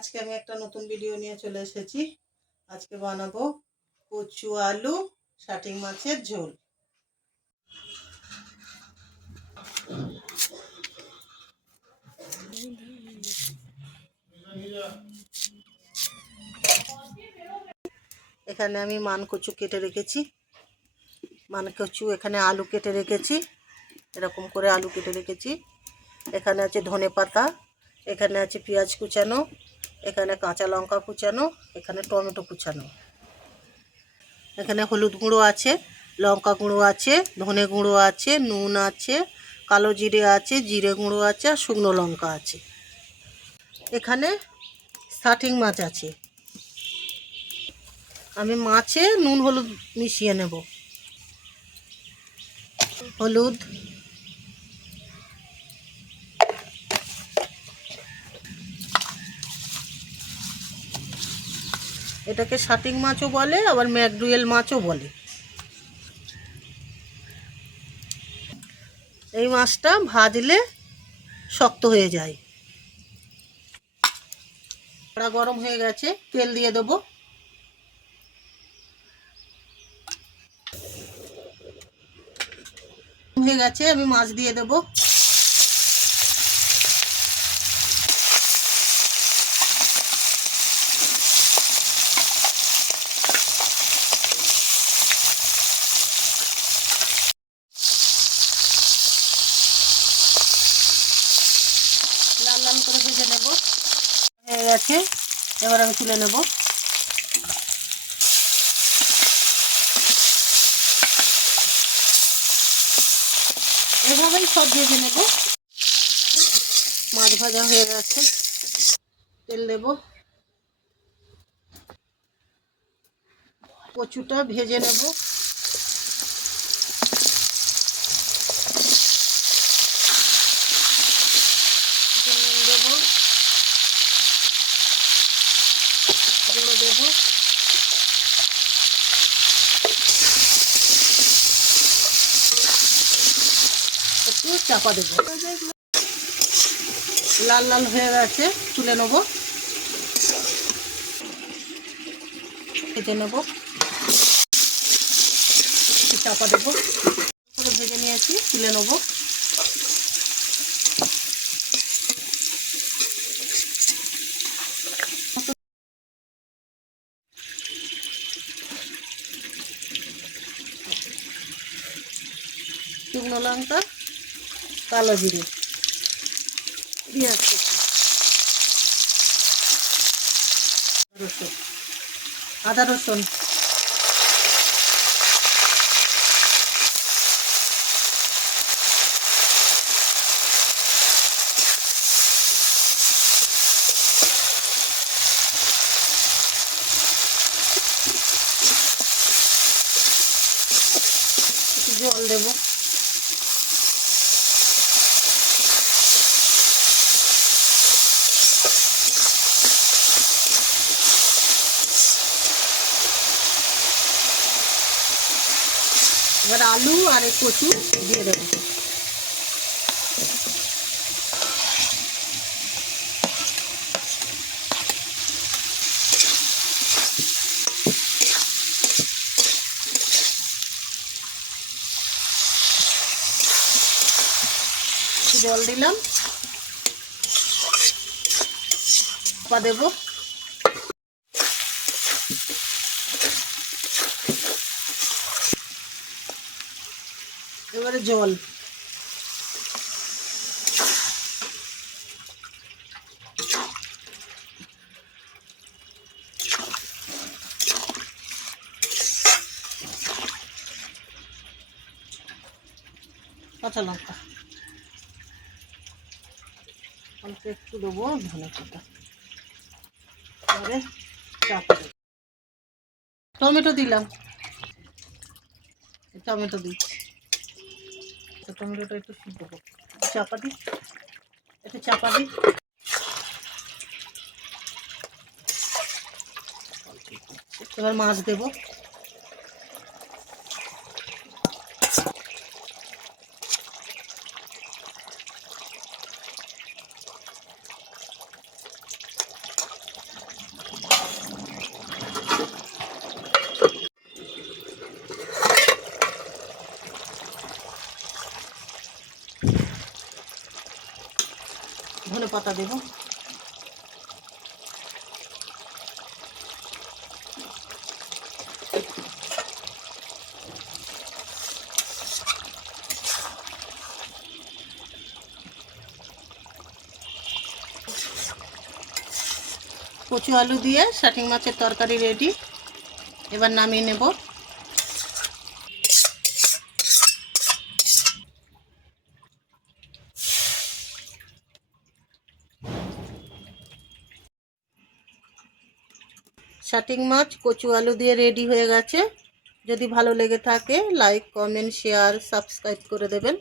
আজকে আমি একটা নতুন ভিডিও নিয়ে চলে এসেছি। আজকে বানাবো কচু আলু, শাটিং মাছের ঝোল। এখানে আমি মান কচু কেটে রেখেছি। মান কচু এখানে আলু কেটে রেখেছি। এরকম করে আলু কেটে রেখেছি। এখানে আছে ধনে পাতা এখানে আছে পেঁয়াজ কুচানো, এখানে কাঁচা লঙ্কা কুচানো, এখানে টমেটো কুচানো। এখানে হলুদ গুঁড়ো আছে, লঙ্কা গুঁড়ো আছে, ধনে গুঁড়ো আছে, নুন আছে, কালো জিরে আছে, জিরে গুঁড়ো আছে, আর শুকনো লঙ্কা আছে। এখানে স্টার্টিং মাছ আছে। আমি মাছে নুন হলুদ মিশিয়ে নেব। হলুদ এটাকে শাটিং মাছও বলে, আবার ম্যাকডুয়েল মাছও বলে। এই মাছটা ভাজলে শক্ত হয়ে যায়। কড়া গরম হয়ে গেছে, তেল দিয়ে দেবো। হয়ে গেছে, আমি মাছ দিয়ে দেবো। লাল করে ভেজে নেব। হয়ে গেছে। এবার আমি তুলে নেব। এভাবেই সব ভেজে নেব। মাছ ভাজা হয়ে গেছে। তেল দেব। কচুটা ভেজে নেব একটু নুন দেবো গুঁড়ো দেবো। একটু চাপা দেবো। লাল লাল হয়ে গেছে, তুলে নেব। ভেজে নেব। চাপা দেবো। ভেজে নিয়েছি, তুলে নেব। শুকনো লঙ্কা কালো জিরে। পেঁয়াজ রসুন। আদা রসুন। জল দেবো। এবার আলু আর কচু দিয়ে দেবো। জল দিলাম। দেবো। এবারে জল। কাঁচা লঙ্কা। অল্প একটু দেবো ধনে পাতা। টমেটো দিলাম। টমেটো দিচ্ছি। তো টমেটোটা একটু সিদ্ধ করো। চাপা দিই একটু চাপা দিই এবার মাছ দেবো। পাতা দেব কচু আলু দিয়ে শাটিং মাছের তরকারি রেডি এবার নামিয়ে নেব। শাটিং মাছ, কচু আলু দিয়ে রেডি হয়ে গেছে। যদি ভালো লেগে থাকে লাইক কমেন্ট শেয়ার সাবস্ক্রাইব করে দেবেন।